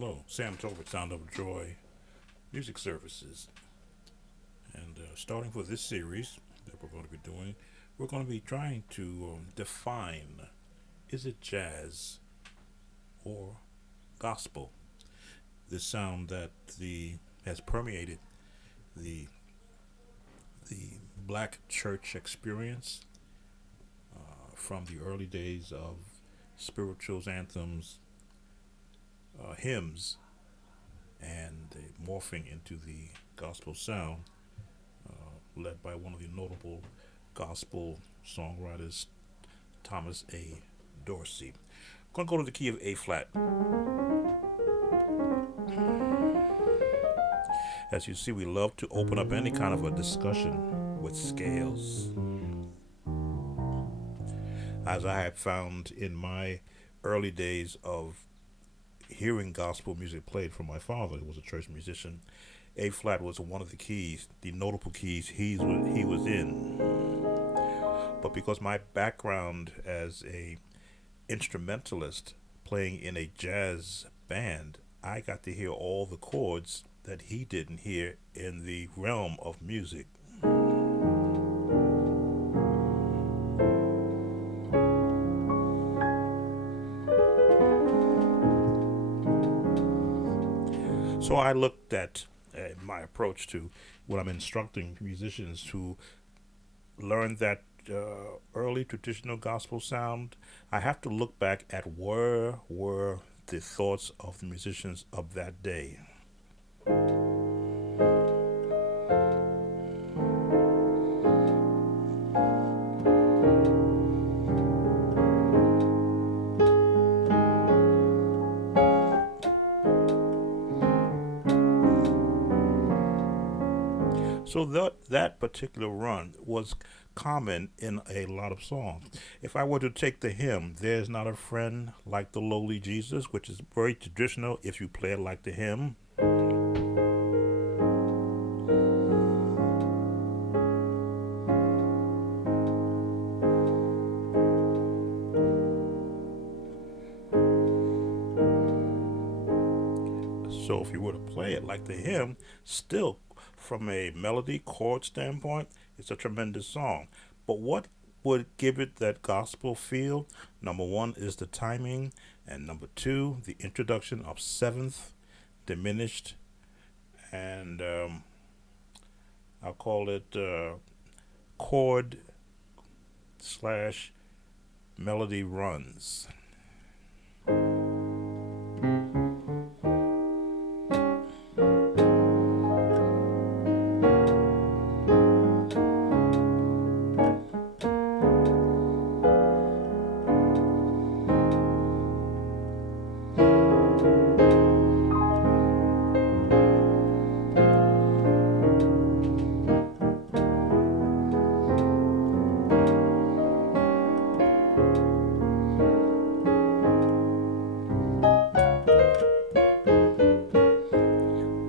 Hello, Sam Tolbert, Sound of Joy Music Services. And starting for this series that we're going to be doing, we're going to be trying to define, is it jazz or gospel? This sound that the has permeated the the black church experience from the early days of spirituals, anthems, hymns, and morphing into the gospel sound led by one of the notable gospel songwriters, Thomas A. Dorsey. I'm going to go to the key of A flat. As you see, we love to open up any kind of a discussion with scales. As I have found in my early days of hearing gospel music played from my father, who was a church musician, A flat was one of the keys, the notable keys he was in. But because my background as a instrumentalist playing in a jazz band, I got to hear all the chords that he didn't hear in the realm of music. So I looked at my approach to when I'm instructing musicians to learn that early traditional gospel sound. I have to look back at where were the thoughts of the musicians of that day. So that particular run was common in a lot of songs. If I were to take the hymn, "There's Not a Friend Like the Lowly Jesus," which is very traditional if you play it like the hymn. So if you were to play it like the hymn, still from a melody chord standpoint, it's a tremendous song. But what would give it that gospel feel? Number one is the timing, and number two, the introduction of seventh, diminished, and I'll call it chord slash melody runs.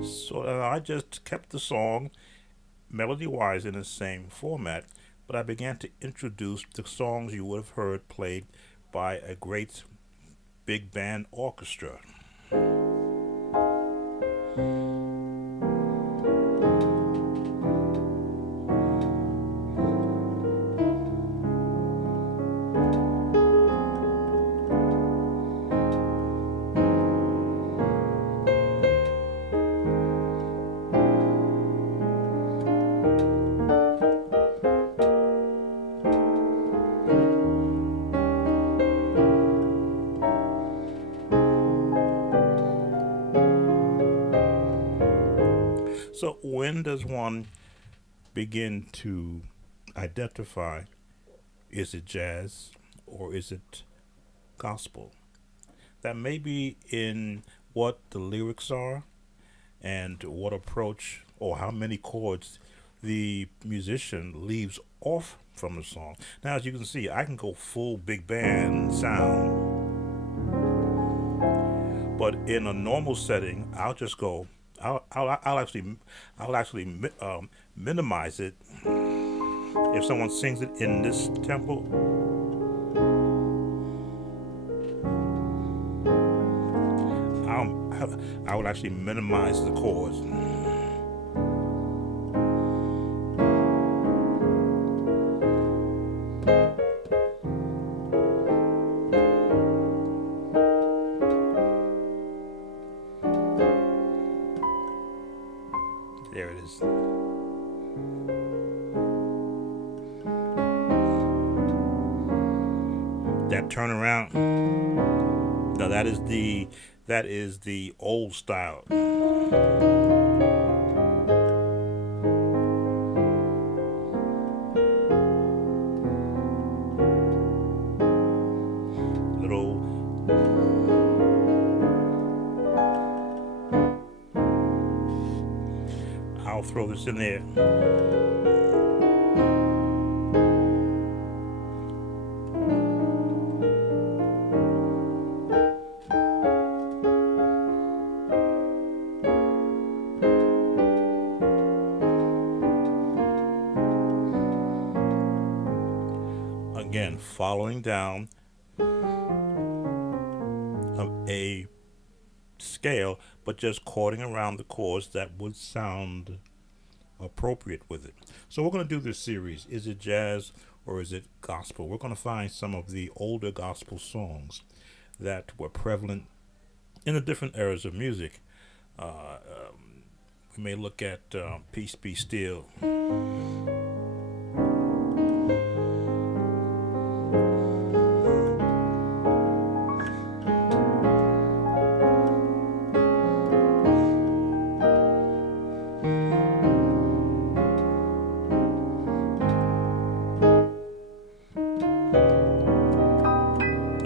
So I just kept the song melody wise in the same format, but I began to introduce the songs you would have heard played by a great big band orchestra. So when does one begin to identify, is it jazz or is it gospel? That may be in what the lyrics are and what approach or how many chords the musician leaves off from the song. Now, as you can see, I can go full big band sound, but in a normal setting, I'll just go. I'll actually minimize it. If someone sings it in this tempo, I would actually minimize the chords. There it is. That turnaround. Now that is the old style. Little I'll throw this in there. Again, following down a scale, but just chording around the chords that would sound appropriate with it. So we're going to do this series. Is it jazz or is it gospel? We're going to find some of the older gospel songs that were prevalent in the different eras of music. We may look at Peace Be Still.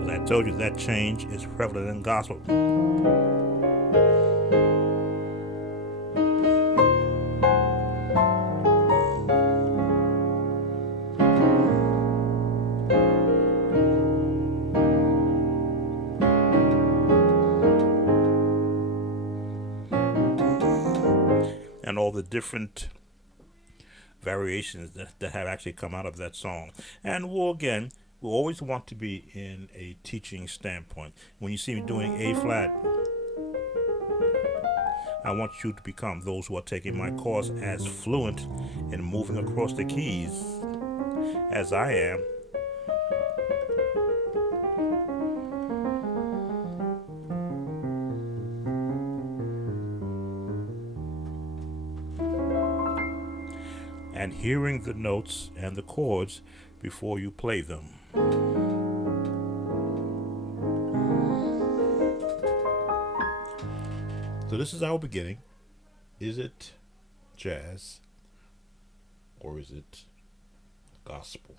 I told you that change is prevalent in gospel. And all the different variations that have actually come out of that song. And we'll always want to be in a teaching standpoint. When you see me doing A flat, I want you to become those who are taking my course as fluent in moving across the keys as I am. And hearing the notes and the chords before you play them. So this is our beginning. Is it jazz or is it gospel?